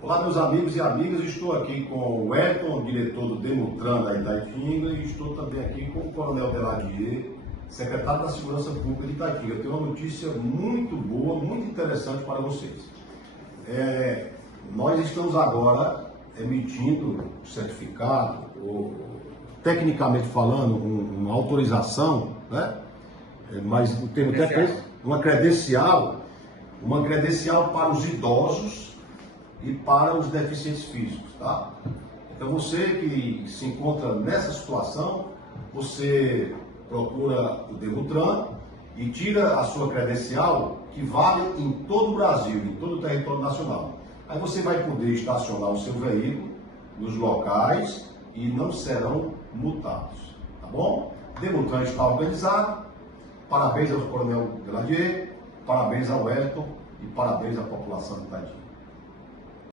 Olá, meus amigos e amigas, estou aqui com o Wellington, diretor do Demutran da Itaitinga, e estou também aqui com o Coronel Deladier, secretário da Segurança Pública de Itaitinga. Eu tenho uma notícia muito boa, muito interessante para vocês. Nós estamos agora emitindo um certificado, ou, tecnicamente falando, uma autorização, né? Mas o termo técnico, uma credencial para os idosos e para os deficientes físicos, tá? Então você que se encontra nessa situação, você procura o Demutran e tira a sua credencial, que vale em todo o Brasil, em todo o território nacional. Aí você vai poder estacionar o seu veículo nos locais e não serão multados, tá bom? Demutran está organizado. Parabéns ao Coronel Deladier, parabéns ao Wellington e parabéns à população de Itaitinga.